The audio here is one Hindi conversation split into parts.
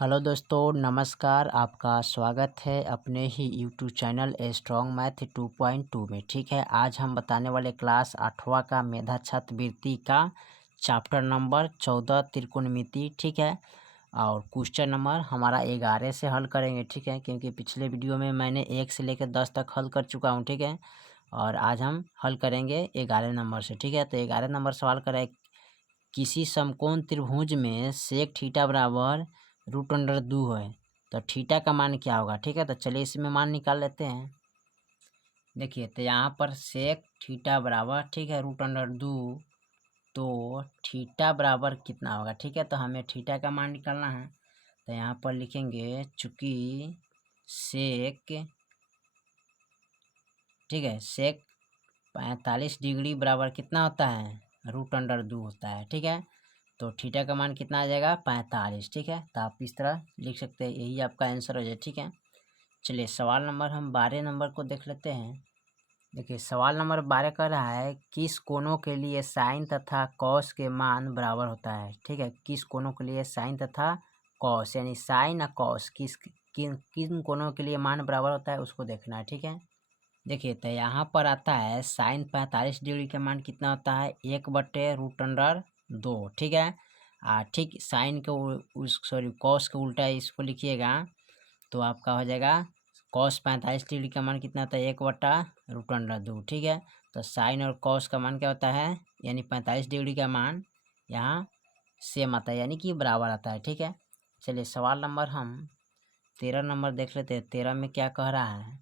हेलो दोस्तों, नमस्कार। आपका स्वागत है अपने ही YouTube channel A strong math 2.2 में। ठीक है, आज हम बताने वाले क्लास 8वां का मेधा छात्रवृत्ति का चैप्टर नंबर 14 त्रिकोणमिति। ठीक है, और क्वेश्चन नंबर हमारा 11 से हल करेंगे। ठीक है, क्योंकि पिछले वीडियो में मैंने 1 से लेकर 10 तक हल कर चुका हूँ। ठीक है, और आज हम हल करेंगे 11 नंबर से। ठीक है, तो 11 नंबर सवाल करें, किसी समकोण त्रिभुज में सेक थीटा बराबर √2 है, तो थीटा का मान क्या होगा। ठीक है, तो चलिए इसमें मान निकाल लेते हैं। देखिए, तो यहाँ पर सेक थीटा बराबर, ठीक है, √2, तो थीटा बराबर कितना होगा। ठीक है, तो हमें थीटा का मान निकालना है। तो यहाँ पर लिखेंगे, चूंकि सेक, ठीक है, सेक 45 डिग्री बराबर कितना होता है, √2 होता है। ठीक है, तो थीटा का मान कितना आ जाएगा, 45। ठीक है, तो आप इस तरह लिख सकते हैं, यही आपका आंसर हो जाए। ठीक है, चलिए सवाल नंबर हम 12 नंबर को देख लेते हैं। देखिए, सवाल नंबर 12 कह रहा है, किस कोणों के लिए साइन तथा कॉस के मान बराबर होता है। ठीक है, किस कोणों के लिए साइन तथा कॉस, यानी साइन और कॉस किन किन कोणों के लिए मान बराबर होता है, उसको देखना है। ठीक है, देखिए, तो यहाँ पर आता है साइन 45 डिग्री का मान कितना होता है, 1/√2। ठीक है, ठीक साइन के कॉस के उल्टा इसको लिखिएगा, तो आपका हो जाएगा कॉस 45 डिग्री का मान कितना होता है, 1/√2। ठीक है, तो साइन और कॉस का मान क्या होता है, यानी 45 डिग्री का मान यहाँ सेम आता है, यानी कि बराबर आता है। ठीक है, चलिए सवाल नंबर हम 13 नंबर देख लेते हैं। 13 में क्या कह रहा है,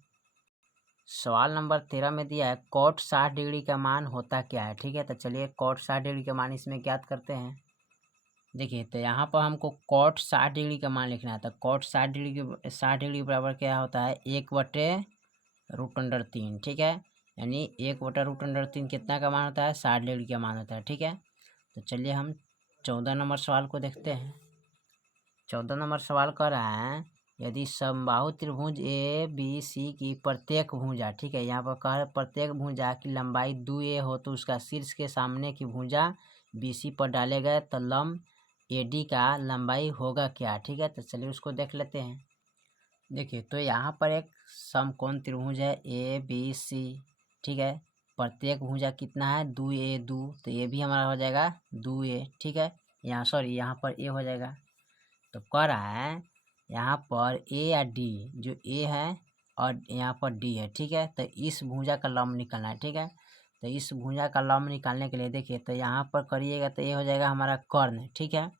सवाल नंबर 13 में दिया है, कॉट 60 डिग्री का मान होता क्या है। ठीक है, तो चलिए कॉट 60 डिग्री का मान इसमें ज्ञात करते हैं। देखिए, तो यहाँ पर हमको कॉट 60 डिग्री का मान लिखना है। तो कॉट 60 डिग्री बराबर क्या होता है, 1/√3। ठीक है, यानी 1/√3 कितना का मान होता है, 60 डिग्री का मान होता है। ठीक है, तो चलिए हम 14 नंबर सवाल को देखते हैं। 14 नंबर सवाल कर रहा है, यदि समबाहु त्रिभुज ए बी सी की प्रत्येक भुजा, ठीक है, यहाँ पर कह रहे प्रत्येक भुजा की लंबाई 2a हो, तो उसका शीर्ष के सामने की भुजा BC पर डाले गए तो लंब AD का लंबाई होगा क्या। ठीक है, तो चलिए उसको देख लेते हैं। देखिए, तो यहाँ पर एक समकोण त्रिभुज है ABC। ठीक है, प्रत्येक भुजा कितना है, 2a 2, तो ये भी हमारा हो जाएगा 2a। ठीक है, यहाँ पर a हो जाएगा। तो कह रहा है यहाँ पर ए या डी, जो ए है और यहाँ पर डी है। ठीक है, तो इस भुजा का लंब निकालना है। ठीक है, तो इस भुजा का लंब निकालने के लिए देखिए, तो यहाँ पर करिएगा तो ये हो जाएगा हमारा कर्ण। ठीक है,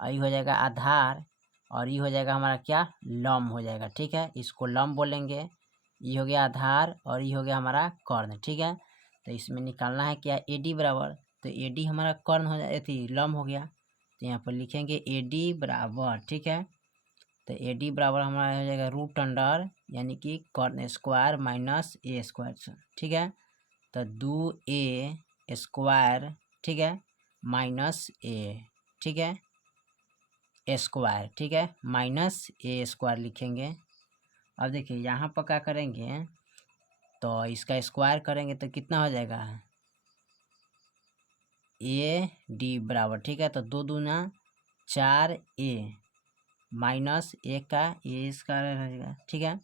और ये हो जाएगा आधार, और ये हो जाएगा हमारा क्या, लंब हो जाएगा। ठीक है, इसको लंब बोलेंगे। ये हो गया आधार और ये हो गया हमारा कर्ण। ठीक है, तो इसमें निकालना है क्या, AD बराबर, तो AD हमारा कर्ण हो जाए थी, लंब हो गया, तो यहाँ पर लिखेंगे AD बराबर। ठीक है, तो AD बराबर हमारा हो जाएगा √, यानी कि कर्ण स्क्वायर माइनस a स्क्वायर। ठीक है, तो 2a स्क्वायर, ठीक है, माइनस a, ठीक है, स्क्वायर। ठीक है, माइनस a स्क्वायर लिखेंगे। अब देखिए यहाँ पर क्या करेंगे, तो इसका स्क्वायर करेंगे तो कितना हो जाएगा, AD बराबर, ठीक है, तो 2 दूना 4a माइनस a का a स्क्वायर हो जाएगा। ठीक है,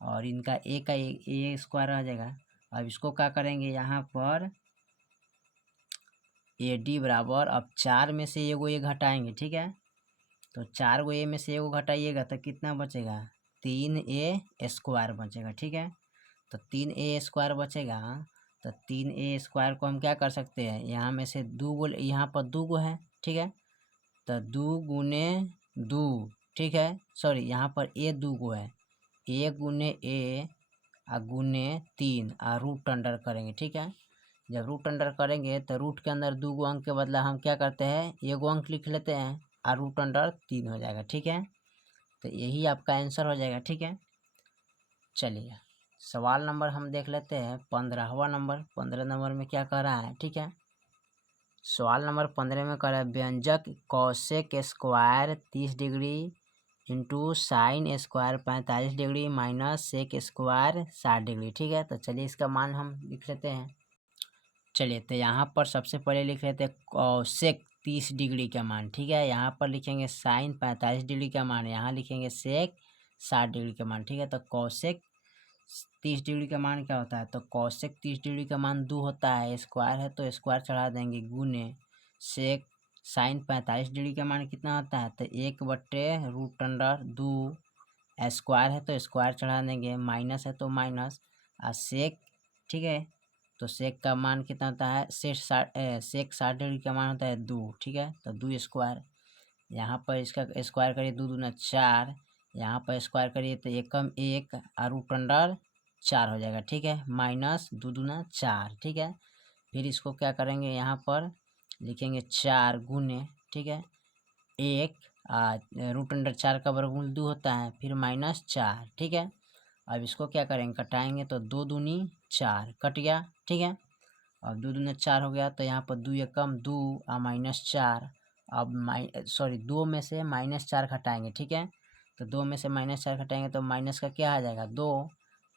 और इनका a का a स्क्वायर आ जाएगा। अब इसको क्या करेंगे, यहाँ पर AD बराबर, अब 4 में से एगो a घटाएंगे। ठीक है, तो 4 गो a में से एगो घटाइएगा तो कितना बचेगा, 3a स्क्वायर बचेगा। ठीक है, तो 3a स्क्वायर बचेगा, तो 3a स्क्वायर को हम क्या कर सकते हैं, यहाँ में से 2 गो, यहाँ पर 2 गो है। ठीक है, तो 2 गुने 2, ठीक है, सॉरी यहाँ पर a 2 गो है, a गुने a आ गुने 3 आ √अंडर करेंगे। ठीक है, जब √अंडर करेंगे तो रूट के अंदर 2 गो अंक के बदला हम क्या करते हैं, एगो अंक लिख लेते हैं, और √3 हो जाएगा। ठीक है, तो यही आपका आंसर हो जाएगा। ठीक है, चलिए सवाल नंबर हम देख लेते हैं 15वां नंबर। 15 नंबर में क्या कह रहा है, ठीक है, सवाल नंबर 15 में कह रहा है, व्यंजक cosec square 30 degree into sine square 45 degree minus sec square 60 degree. ठीक है, तो चलिए इसका मान हम लिख लेते हैं। चलिए, तो यहाँ पर सबसे पहले लिख लेते हैं कॉसेक 30 डिग्री का मान, ठीक है। यहाँ पर लिखेंगे साइन 45 डिग्री का मान, यहाँ लिखेंगे सेक 60 डिग्री का मान, ठीक है। तो कौशेक 30 डिग्री का मान क्या होता है, तो कौशेक 30 डिग्री का मान 2 होता है, स्क्वायर है तो स्क्वायर चढ़ा देंगे, गुने सेक साइन 45 डिग्री का मान कितना होता है, तो 1/√2, स्क्वायर है तो स्क्वायर चढ़ा देंगे, माइनस है तो माइनस, और सेक, ठीक है। तो सेक का मान कितना होता है, सेक 60 डिग्री का मान होता है 2, ठीक है। तो 2 स्क्वायर, यहाँ पर इसका स्क्वायर करिए 2 दूना 4, यहाँ पर स्क्वायर करिए तो एकम 1 और √4 हो जाएगा, ठीक है। माइनस 2 दूना 4, ठीक है। फिर इसको क्या करेंगे, यहाँ पर लिखेंगे 4 गुने, ठीक है, 1 √4 का वर्गमूल 2 होता है, फिर -4, ठीक है। अब इसको क्या करेंगे, कटाएंगे तो 2 दूनी 4 कट गया, ठीक है। अब 2 दूनी 4 हो गया, तो यहाँ पर 2 एकम 2 और -4, अब 2 में से -4 घटाएंगे, ठीक है। तो 2 में से -4 घटाएंगे तो माइनस का क्या आ जाएगा, 2,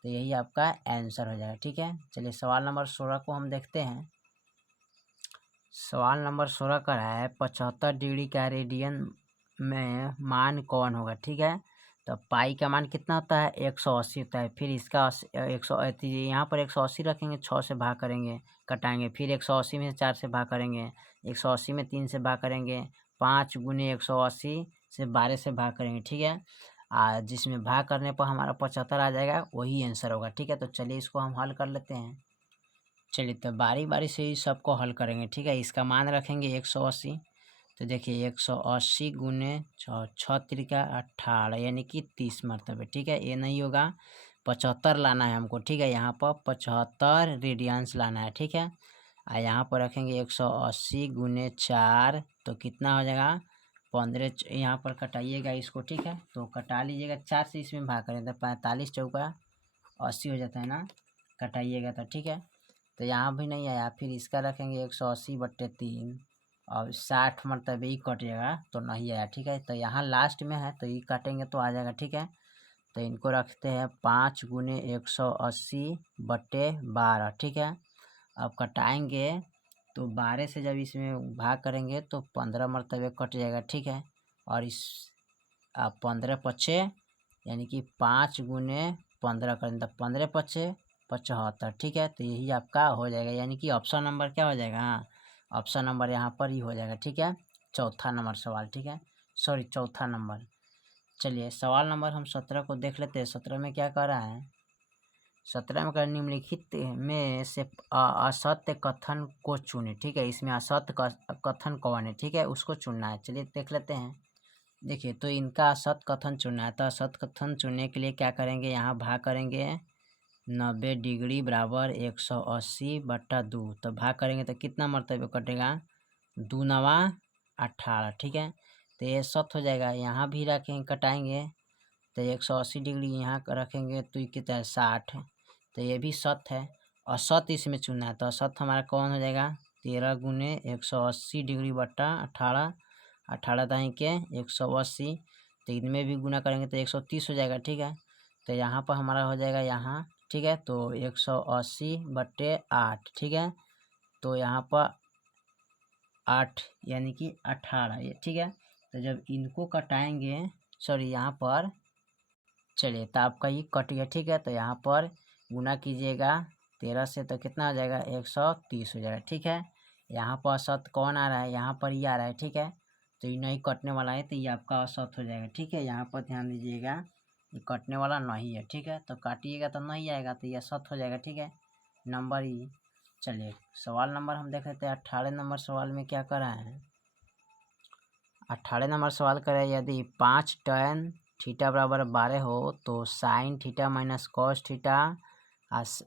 तो यही आपका आंसर हो जाएगा, ठीक है। चलिए सवाल नंबर 16 को हम देखते हैं। सवाल नंबर 16 का है 75 डिग्री का रेडियन में मान कौन होगा, ठीक है। तो पाई का मान कितना होता है, 180 होता है। फिर इसका 180, यहाँ पर 180 रखेंगे, 6 से भाग करेंगे, कटाएंगे, फिर 180 में 4 से भाग करेंगे, 180 में 3 से भाग करेंगे, 5 गुने 180 से 12 से भाग करेंगे, ठीक है। जिसमें भाग करने पर हमारा 75 आ जाएगा, वही आंसर होगा, ठीक है। तो चलिए इसको हम हल कर लेते हैं। चलिए तो बारी बारी से ही सबको हल करेंगे, ठीक है। इसका मान रखेंगे 180, तो देखिए 180 गुने 6 त्रिका 18 यानी कि 30 मरतबे, ठीक है। ये नहीं होगा, 75 लाना है हमको, ठीक है। यहाँ पर 75 रेडियंस लाना है, ठीक है। और यहाँ पर रखेंगे 180 गुने 4, तो कितना हो जाएगा 15, यहाँ पर कटाइएगा इसको, ठीक है। तो कटा लीजिएगा, 4 से इसमें भाग करें तो 45 चौका 80 हो जाता है ना, कटाइएगा तो, ठीक है। तो यहाँ भी नहीं आया, फिर इसका रखेंगे 180/3, और 60 मरतबे ही कट जाएगा तो नहीं आया, ठीक है। तो यहाँ लास्ट में है तो ये काटेंगे तो आ जाएगा, ठीक है। तो इनको रखते हैं 5 गुने 180/12, ठीक है। अब कटाएंगे तो 12 से जब इसमें भाग करेंगे तो 15 मरतबे कट जाएगा, ठीक है। और इस 15 पच्चे यानी कि 5 गुने 15 करें तो 15 पच्चे 75, ठीक है। तो यही आपका हो जाएगा, यानी कि ऑप्शन नंबर क्या हो जाएगा, हाँ ऑप्शन नंबर यहाँ पर ही हो जाएगा, ठीक है। चौथा नंबर सवाल, ठीक है, सॉरी चौथा नंबर। चलिए सवाल नंबर हम 17 को देख लेते हैं। 17 में क्या कह रहा है, 17 में कर निम्नलिखित में से असत्य कथन को चुने, ठीक है। इसमें असत्य कथन कौन है, ठीक है, उसको चुनना है। चलिए देख लेते हैं। देखिए तो इनका असत्य कथन चुनना है, तो असत्य कथन चुनने के लिए क्या करेंगे, यहाँ भाग करेंगे 90 डिग्री बराबर 180/2, तो भाग करेंगे तो कितना मरतबे कटेगा, 2 नवा 18, ठीक है। तो ये सत्य हो जाएगा। यहाँ भी रखेंगे, कटाएंगे तो 180 डिग्री यहाँ रखेंगे तो ये कितना है 60, तो ये भी सत्य है। और सत्य इसमें चुनना है, तो सत्य हमारा कौन हो जाएगा, 13 गुने 180 डिग्री बट्टा 18, 18 दाहीं के 180, तो इनमें भी गुना करेंगे तो 130 हो जाएगा, ठीक है। तो यहाँ पर हमारा हो जाएगा यहाँ, ठीक है। तो 180/8, ठीक है। तो यहाँ पर 8 यानी कि 18, ये ठीक है। तो जब इनको कटाएंगे, सॉरी यहाँ पर, चलिए तो आपका ये कट गया, ठीक है। तो यहाँ पर गुना कीजिएगा 13 से तो कितना आ जाएगा 130 हो जाएगा, ठीक है। यहाँ पर असत कौन आ रहा है, यहाँ पर ही आ रहा है, ठीक है। तो ये नहीं कटने वाला है, तो ये आपका असत हो जाएगा, ठीक है। यहाँ पर ध्यान दीजिएगा, ये कटने वाला नहीं है, ठीक है। तो काटिएगा तो नहीं आएगा, तो ये असत हो जाएगा, ठीक है, नंबर ही। चलिए सवाल नंबर हम देख लेते हैं। 18 नंबर सवाल में क्या कर रहा है, 18 नंबर सवाल करे यदि 5 tan थीटा बराबर 12 हो तो sine theta minus cos theta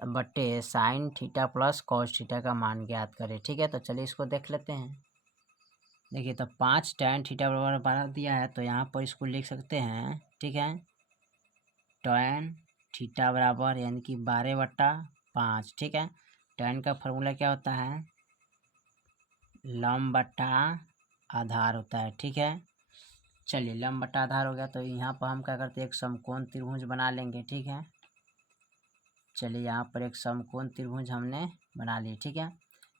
बटे sine theta plus cos theta का मान ज्ञात करें, ठीक है। तो चलिए इसको देख लेते हैं। देखिए तो 5 tan थीटा बराबर 12 दिया है, तो यहाँ पर इसको लिख सकते हैं, ठीक है। tan थीटा बराबर यानी कि 12/5, ठीक है। tan का फॉर्मूला क्या होता है, लंब बटा आधार होता है, ठीक है। चलिए लंब बटा आधार हो गया, तो यहाँ पर हम क्या करते हैं, एक समकोण त्रिभुज बना लेंगे, ठीक है। चलिए यहाँ पर एक समकोण त्रिभुज हमने बना ली, ठीक है।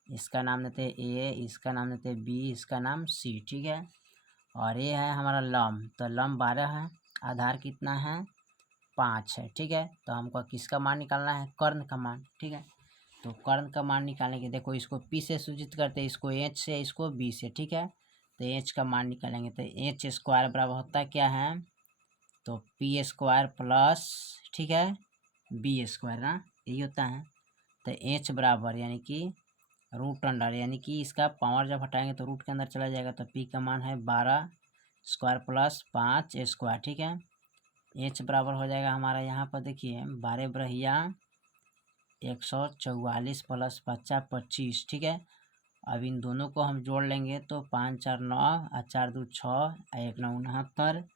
इसका नाम देते हैं ए, इसका नाम देते हैं बी, इसका नाम सी, ठीक है। और ये है हमारा लंब, तो लंब 12 है, आधार कितना है 5 है, ठीक है। तो हमको किसका मान निकालना है, कर्ण का मान, ठीक है। तो कर्ण का मान निकालने के देखो इसको पी से सूचित करते हैं, इसको एच से, इसको बी से, ठीक है। तो एच का मान निकालेंगे तो एच स्क्वायर बराबर होता क्या है, तो पी स्क्वायर प्लस, ठीक है, बी स्क्वायर ना, यही होता है। तो एच बराबर यानी कि रूट अंडर, यानी कि इसका पावर जब हटाएंगे तो रूट के अंदर चला जाएगा, तो पी का मान है 12 स्क्वायर प्लस 5 स्क्वायर, ठीक है। एच बराबर हो जाएगा हमारा यहाँ पर देखिए 12 बरहिया 144 प्लस 50 25, ठीक है। अब इन दोनों को हम जोड़ लेंगे तो 5 4 9 और 4 2 6 1 9 69,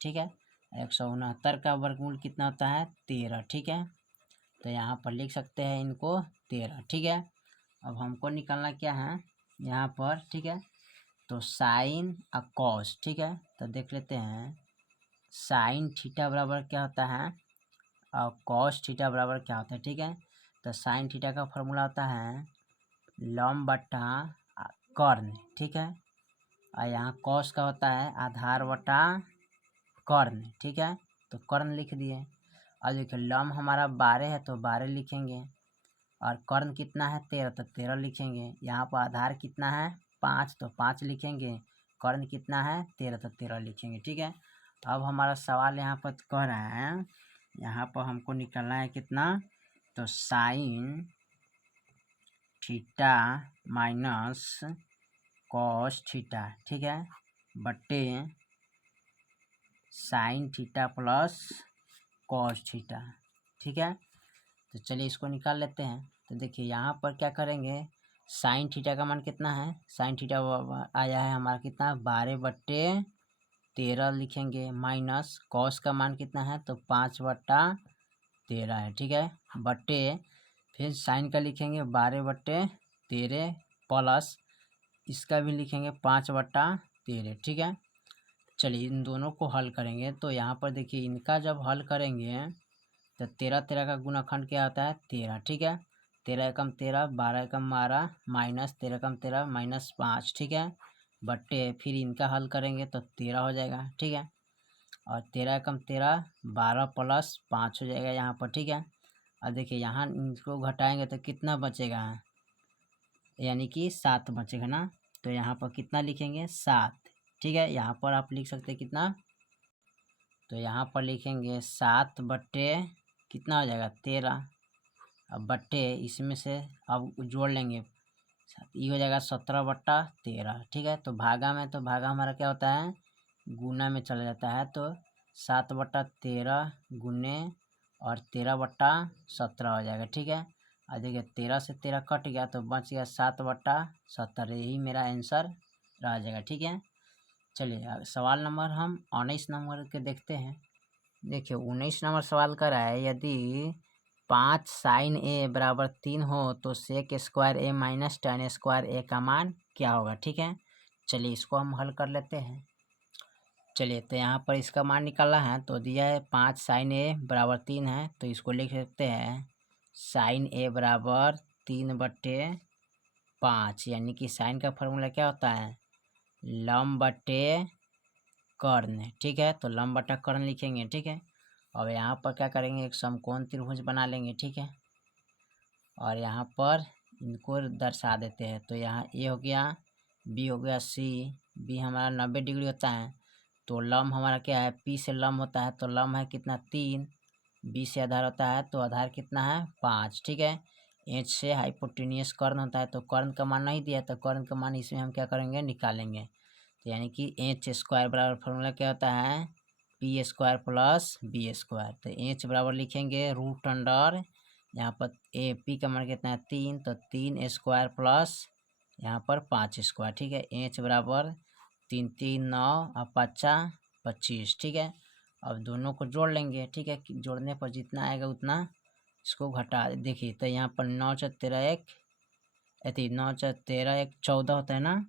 ठीक है। 169 का वर्गमूल कितना होता है 13, ठीक है। तो यहाँ पर लिख सकते हैं इनको 13, ठीक है। अब हमको निकालना क्या है यहाँ पर, ठीक है। तो साइन और कॉस, ठीक है। तो देख लेते हैं साइन थीटा बराबर क्या होता है और कॉस थीटा बराबर क्या होता है, ठीक है। तो साइन थीटा का फॉर्मूला होता है लंब बटा कर्ण, ठीक है। और यहाँ कॉस का होता है आधार बटा कर्ण, ठीक है। तो कर्ण लिख दिए। और देखिए लंब हमारा 12 है तो 12 लिखेंगे, और कर्ण कितना है 13 तो 13 लिखेंगे। यहाँ पर आधार कितना है 5 तो 5 लिखेंगे, कर्ण कितना है 13 तो 13 लिखेंगे, ठीक है। अब हमारा सवाल यहाँ पर कह रहा है, यहाँ पर हमको निकालना है कितना, तो sine theta minus cos theta, ठीक है, बट्टे sign theta plus cos theta, ठीक है। तो चलिए इसको निकाल लेते हैं। तो देखिए यहाँ पर क्या करेंगे, साइन थीटा का मान कितना है, साइन थीटा आया है हमारा कितना 12/13 लिखेंगे, माइनस कॉस का मान कितना है तो 5/13 है, ठीक है, बट्टे फिर साइन का लिखेंगे 12/13 प्लस इसका भी लिखेंगे 5/13, ठीक है। चलिए इन दोनों को हल करेंगे तो यहाँ पर देखिए इनका जब हल करेंगे तो 13 13 का गुणनखंड क्या होता है 13, ठीक है। 13 एकम 13, 12 एकम 12, माइनस 13 एकम 13 माइनस 5, ठीक है, बट्टे फिर इनका हल करेंगे तो 13 हो जाएगा, ठीक है। और 13 एकम 13 12 प्लस 5 हो जाएगा यहाँ पर, ठीक है। और देखिए यहाँ इनको घटाएंगे तो कितना बचेगा, यानी कि 7 बचेगा ना। तो यहाँ पर कितना लिखेंगे 7, ठीक है। यहाँ पर आप लिख सकते हैं कितना, तो यहाँ पर लिखेंगे 7 बट्टे कितना हो जाएगा 13, अब बट्टे इसमें से अब जोड़ लेंगे, ये हो जाएगा 17/13, ठीक है। तो भागा में, तो भागा हमारा क्या होता है गुना में चला जाता है, तो 7/13 गुने और 13/17 हो जाएगा, ठीक है। और देखिए 13 से 13 कट गया तो बच गया 7/17, यही मेरा आंसर रह जाएगा, ठीक है। चलिए सवाल नंबर हम 19 नंबर के देखते हैं। देखिए 19 नंबर सवाल कर रहा है, यदि 5 साइन ए बराबर 3 हो तो सेक स्क्वायर ए माइनस tan स्क्वायर ए का मान क्या होगा, ठीक है। चलिए इसको हम हल कर लेते हैं। चलिए तो यहाँ पर इसका मान निकालना है, तो दिया है 5 साइन ए बराबर 3 है, तो इसको लिख सकते हैं साइन ए बराबर 3/5, यानी कि साइन का फॉर्मूला क्या होता है लंब बटे कर्ण, ठीक है। तो लंब बटा कर्ण लिखेंगे, ठीक है। और यहाँ पर क्या करेंगे एक समकोण त्रिभुज बना लेंगे, ठीक है। और यहाँ पर इनको दर्शा देते हैं, तो यहाँ ए हो गया, बी हो गया, सी, बी हमारा 90 डिग्री होता है, तो लंब हमारा क्या है पी से लंब होता है, तो लंब है कितना 3, बी से आधार होता है तो आधार कितना है 5, ठीक है। एच से हाइपोटेनियस कर्ण होता है, तो कर्ण का मान नहीं दिया तो कर्ण का मान इसमें हम क्या करेंगे निकालेंगे। तो यानी कि एच स्क्वायर बराबर फॉर्मूला क्या होता है P square plus B square. तो एच बराबर लिखेंगे रूट अंडर, यहाँ पर ए पी का मान कितना है 3, तो 3 स्क्वायर प्लस यहाँ पर 5 स्क्वायर, ठीक है। एच बराबर 3 3 9 और 5 25, ठीक है। अब दोनों को जोड़ लेंगे, ठीक है। जोड़ने पर जितना आएगा उतना इसको घटा देखिए, तो यहाँ पर 9 × 13 1 9 × 13 1 14 होता है ना,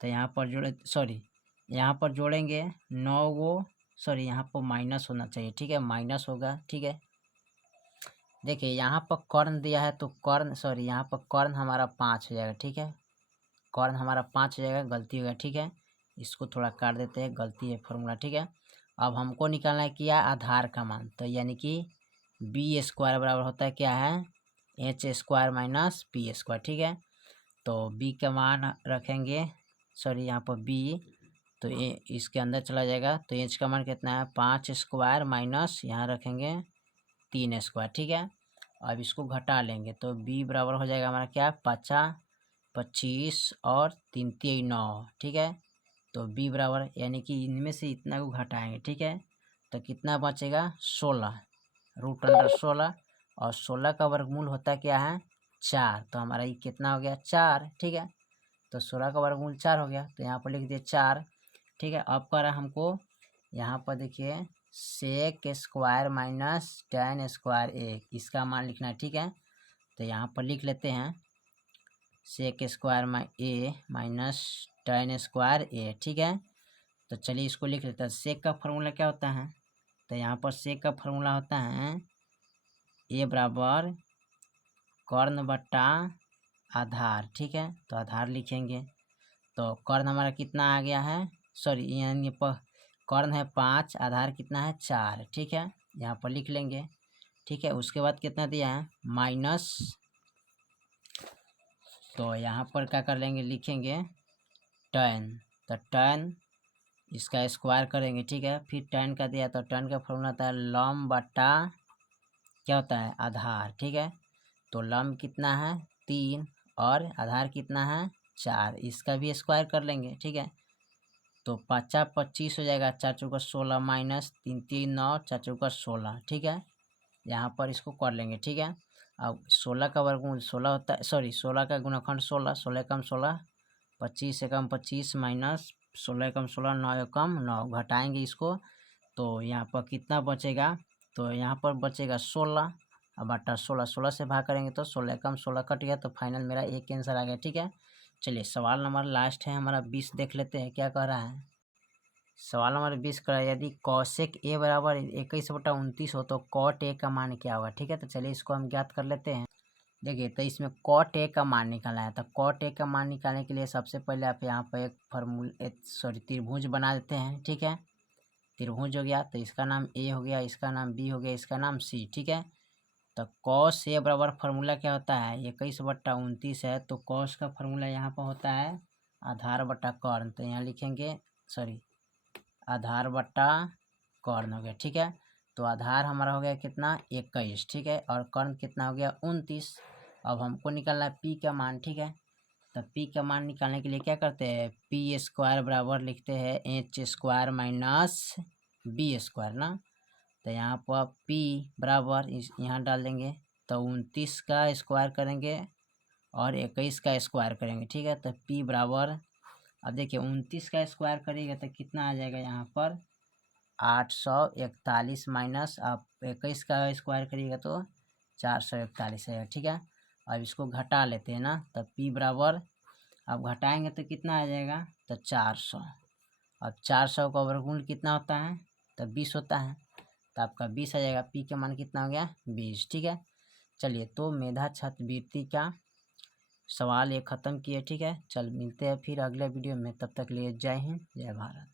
तो यहाँ पर जोड़े यहाँ पर जोड़ेंगे 9 गो, यहाँ पर माइनस होना चाहिए, ठीक है, माइनस होगा, ठीक है। देखिए यहाँ पर कर्ण दिया है तो कर्ण सॉरी यहाँ पर कर्ण हमारा 5 हो जाएगा, ठीक है। कर्ण हमारा 5 हो जाएगा, गलती हो गया, ठीक है। इसको थोड़ा काट देते हैं, गलती है फॉर्मूला, ठीक है। अब हमको निकालना है क्या, आधार का मान। तो यानी कि बी स्क्वायर बराबर होता है क्या है, H square minus P square, ठीक है। तो बी का मान रखेंगे, सॉरी यहाँ पर बी, तो ये इसके अंदर चला जाएगा। तो एच का मान कितना है, 5 स्क्वायर माइनस यहाँ रखेंगे 3 स्क्वायर, ठीक है। अब इसको घटा लेंगे तो बी बराबर हो जाएगा हमारा क्या, 25 और 3 3 9, ठीक है। तो बी बराबर यानी कि इनमें से इतना को घटाएंगे, ठीक है। तो कितना बचेगा, 16 √16, और 16 का वर्गमूल होता क्या है, 4। तो हमारा ये कितना हो गया, 4, ठीक है। तो 16 का वर्गमूल 4 हो गया, तो यहाँ पर लिख दिए 4, ठीक है। अब कर हमको यहाँ पर देखिए sec square minus tan square A, इसका मान लिखना है, ठीक है। तो यहाँ पर लिख लेते हैं सेक स्क्वायर ए माइनस tan स्क्वायर ए, ठीक है। तो चलिए इसको लिख लेते हैं। सेक का फॉर्मूला क्या होता है, तो यहाँ पर सेक का फॉर्मूला होता है ए बराबर कर्ण बट्टा आधार, ठीक है। तो आधार लिखेंगे, तो कर्ण हमारा कितना आ गया है, सॉरी यानी कर्ण है 5, आधार कितना है 4, ठीक है। यहाँ पर लिख लेंगे, ठीक है। उसके बाद कितना दिया है, माइनस, तो यहाँ पर क्या कर लेंगे, लिखेंगे tan। तो tan इसका स्क्वायर करेंगे, ठीक है। फिर tan का दिया, तो tan का फॉर्मूला होता है लम बट्टा क्या होता है, आधार, ठीक है। तो लम कितना है 3 और आधार कितना है 4, इसका भी स्क्वायर कर लेंगे, ठीक है। तो 5 25 हो जाएगा, 4 चौका 16 माइनस 3 3 9, 4 चौका 16, ठीक है। यहाँ पर इसको कर लेंगे, ठीक है। अब 16 का वर्गमूल 16 होता है, सॉरी 16 का गुणनखंड 16, 16 एकम 16, 25 एकम 25 माइनस 16 एकम 16, 9 एकम 9, घटाएंगे इसको। तो यहाँ पर कितना बचेगा, तो यहाँ पर बचेगा 16, अब बटा 16, 16 से भाग करेंगे तो 16 एकम 16 कट गया, तो फाइनल मेरा एक आंसर आ गया, ठीक है। चलिए सवाल नंबर लास्ट है हमारा 20, देख लेते हैं क्या कह रहा है। सवाल नंबर 20 का, यदि कौशिक ए बराबर 21/29 हो तो कॉट ए का मान क्या होगा, ठीक है। तो चलिए इसको हम ज्ञात कर लेते हैं। देखिए तो इसमें कॉट ए का मान निकालना है, तो कॉट ए का मान निकालने के लिए सबसे पहले आप यहाँ पर एक त्रिभुज बना देते हैं, ठीक है। त्रिभुज हो गया, तो इसका नाम ए हो गया, इसका नाम बी हो गया, इसका नाम सी, ठीक है। तो कॉस ए बराबर फार्मूला क्या होता है, 21/29 है, तो कॉस का फार्मूला यहाँ पर होता है आधार बटा कर्ण। तो यहाँ लिखेंगे, सॉरी आधार बट्टा कर्ण हो गया, ठीक है। तो आधार हमारा हो गया कितना 21, ठीक है, और कर्ण कितना हो गया 29। अब हमको निकालना है पी का मान, ठीक है। तो पी का मान निकालने के लिए क्या करते हैं, पी स्क्वायर बराबर लिखते हैं H square minus B square ना। तो यहाँ पर पी बराबर यहाँ डाल देंगे, तो 29 का स्क्वायर करेंगे और 21 का स्क्वायर करेंगे, ठीक है। तो पी बराबर, अब देखिए 29 का स्क्वायर करिएगा तो कितना आ जाएगा यहाँ पर 841 माइनस, आप 21 का स्क्वायर करिएगा तो 441 है, ठीक है। अब इसको घटा लेते हैं ना, तो पी बराबर, अब घटाएंगे तो कितना आ जाएगा, तो 400। अब 400 का वर्गमूल कितना होता है, तो 20 होता है, तो आपका 20 आ जाएगा। पी का मान कितना हो गया 20, ठीक है। चलिए तो मेधा छात्रवृत्ति का सवाल ये ख़त्म किए, ठीक है। चल मिलते हैं फिर अगले वीडियो में, तब तक लिए जय हिंद जय भारत।